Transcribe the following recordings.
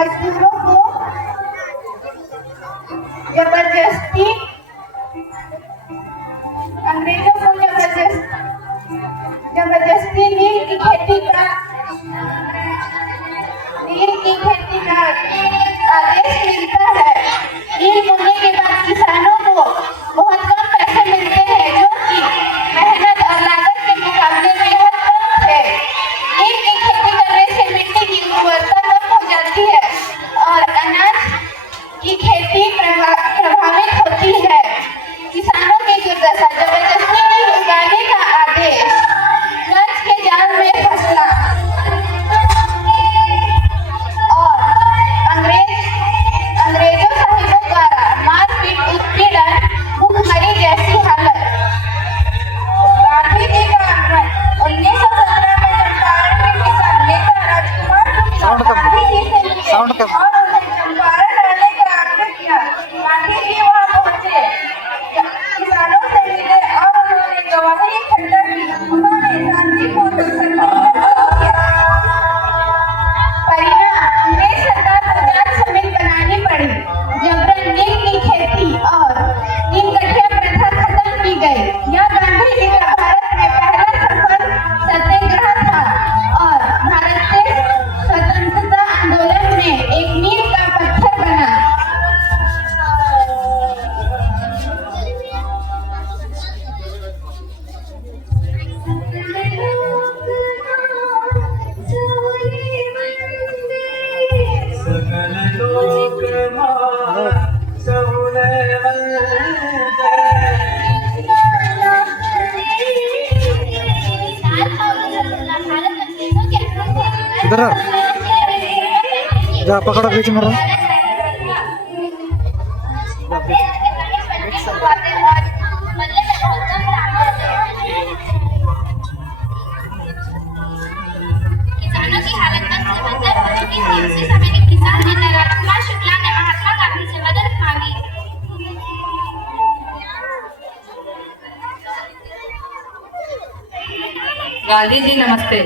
मजदूरों को जबरदस्ती अंग्रेजों को जबरदस्ती नील की खेती का आदेश मिलता है। नील बोने के बाद किसानों को बहुत कम पैसे मिलते हैं, जो कि मेहनत और लागत के मुकाबले में बहुत कम है। नील की खेती करने से मिट्टी की उर्वरता कम हो जाती है और अनाज की खेती प्रभावित होती है। किसानों की दुर्दशा, जबरदस्ती नील उगाने का आदेश, कर्ज के जाल में फंसना और अंग्रेजों साहिबों द्वारा मारपीट, उत्पीड़न, भूखमरी जैसी हालत। गांधी जी का आगमन 1917 में चंपारण में किसान नेता राजकुमार गांधी जी से मिले और उन्हें चंपारण आने का आग्रह किया। गांधी जी वहां पहुंचे, किसानों से मिले और उन्होंने गवाही इकट्ठा की। उन्होंने शांतिपूर्ण परिणाम अंग्रेज सरकार को जांच समिति बनानी पड़ी। जबरन नील की खेती और नील गठिया प्रथा खत्म की गई। यह गांधी जी का भारत में पहला सफल सत्याग्रह था और भारतीय स्वतंत्रता आंदोलन में एक मील का पत्थर बना। इधर जा पकड़ो बीच में रहो। किसानों की हालत बदतर हो चुकी थी। उसी समय के किसान नेता राजकुमार शुक्ला ने महात्मा गांधी से मदद मांगी। गांधी जी नमस्ते,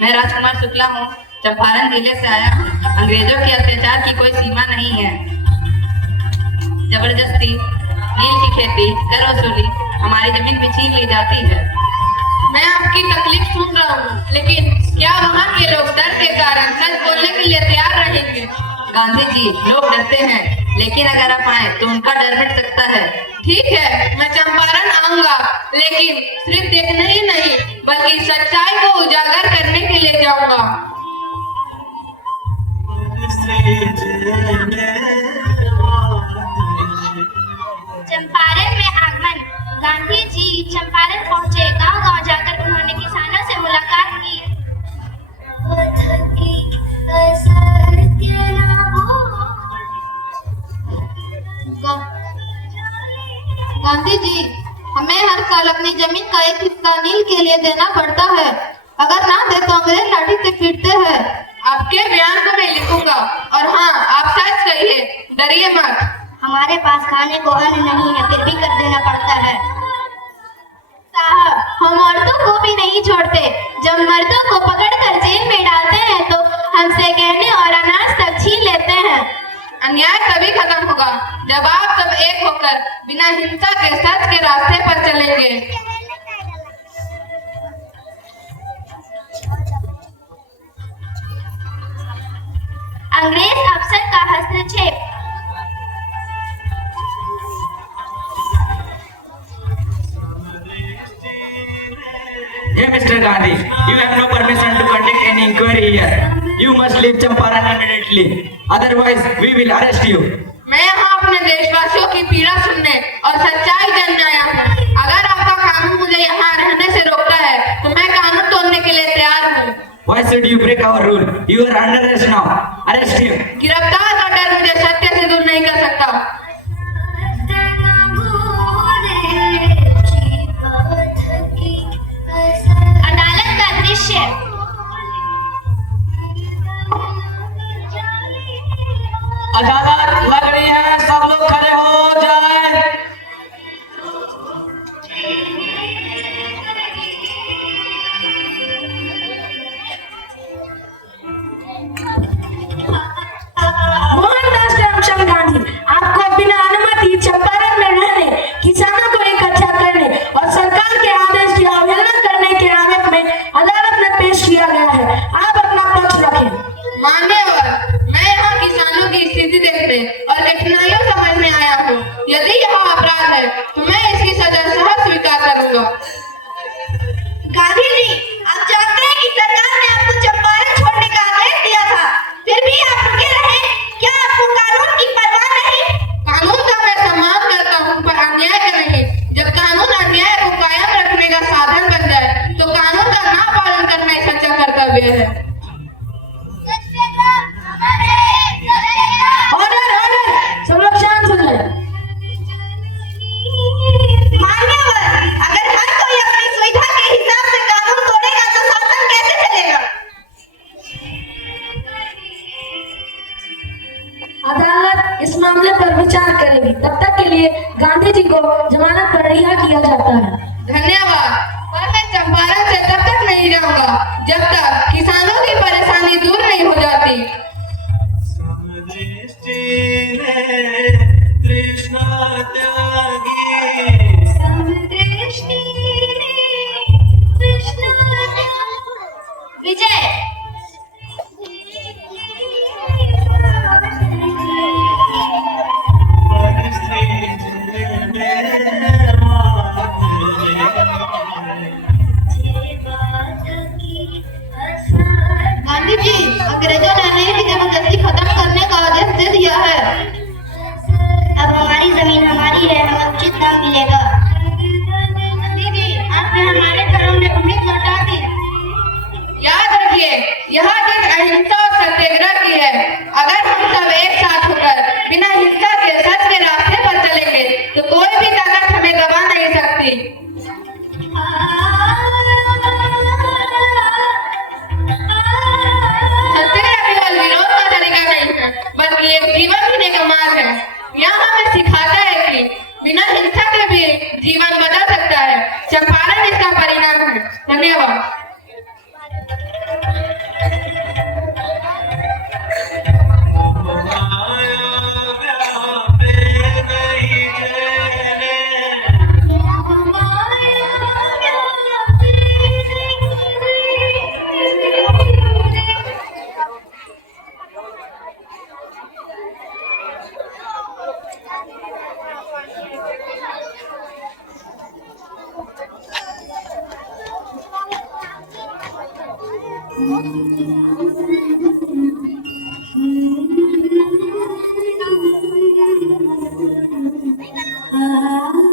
मैं राजकुमार शुक्ला हूँ, चंपारण जिले से आया हूँ। अंग्रेजों के अत्याचार की कोई सीमा नहीं है। जबरदस्ती नील की खेती, कर वसूली, हमारी जमीन भी छीन ली जाती है। मैं आपकी तकलीफ सुन रहा हूँ, लेकिन क्या वहाँ के लोग डर के कारण सच बोलने के लिए तैयार रहेंगे? गांधी जी, लोग डरते हैं, लेकिन अगर आप आए तो उनका डर मिट सकता है। ठीक है, मैं चंपारण आऊंगा, लेकिन सिर्फ देखने ही नहीं बल्कि सच्चाई को उजागर करने के लिए जाऊंगा। चंपारण में आगमन। गांधी जी चंपारण पहुंचे। गांव-गांव जाकर उन्होंने किसानों से मुलाकात की। गांधी जी, हमें हर साल अपनी जमीन का एक हिस्सा नील के लिए देना पड़ता है। अगर ना दे तो अंग्रेज लाठी से पीटते हैं। आपके बयान को मैं लिखूंगा। और हाँ, आप सच कहिए, डरिए मत। हमारे पास खाने को अन्न नहीं है, फिर भी कर देना पड़ता है। साहब, हम औरतों को भी नहीं छोड़ते। जब मर्दों को पकड़कर जेल में डालते हैं तो हमसे गहने और अनाज तक छीन लेते हैं। अन्याय तभी खत्म होगा जब आप सब एक होकर बिना हिंसा के सच के रास्ते पर चलेंगे। अंग्रेज अफसर का हस्तक्षेप। Hey, Mr. Gandhi, you have no permission to conduct any inquiry here. You must leave Champaran immediately. Otherwise, we will arrest you. मैं यहाँ अपने देशवासियों की पीड़ा सुनने और सच्चाई जानने आया हूँ। अगर आपका कानून मुझे यहाँ रहने से रोकता है तो मैं कानून तोड़ने के लिए तैयार हूँ। Why should you break our rule? You are under arrest now. Arrest him. गिरफ्तार का डर मुझे सत्य से दूर नहीं कर सकता। अदालत का दृश्य। अदालत लग रही है, सब लोग खड़े हो जाए। कर्तव्य है। ऑर्डर ऑर्डर, सब लोग शांत हो जाए। मान्यवर, अगर हर कोई अपनी सुविधा के हिसाब से कानून तोड़ेगा तो शासन कैसे चलेगा? अदालत इस मामले पर विचार करेगी, तब तक के लिए गांधी जी को जमानत पर रिहा किया जाता है। धन्यवाद। पर मैं चंपारण से तब तक नहीं जाऊंगा जब तक किसानों की परेशानी दूर नहीं हो जाती। विजय गांधी जी, अंग्रेजों ने नील की जबरदस्ती खत्म करने का आदेश दे दिया है। अब हमारी जमीन हमारी है, हमें उचित दाम मिलेगा। गांधी जी, आपने हमारे घरों में उम्मीद लौटा दी। याद रखिए, यह जीत अहिंसा और सत्याग्रह की है। अगर हम सब एक साथ होकर बिना हिंसा के सच के रास्ते पर चलेंगे तो कोई भी ताकत हमें दबा नहीं सकती। सत्याग्रह केवल विरोध का तरीका नहीं है, बल्कि एक जीवन जीने का मार्ग है। यह हमें सिखाता है कि बिना हिंसा के भी जीवन बदल सकता है। चंपारण इसका परिणाम है। धन्यवाद। Ah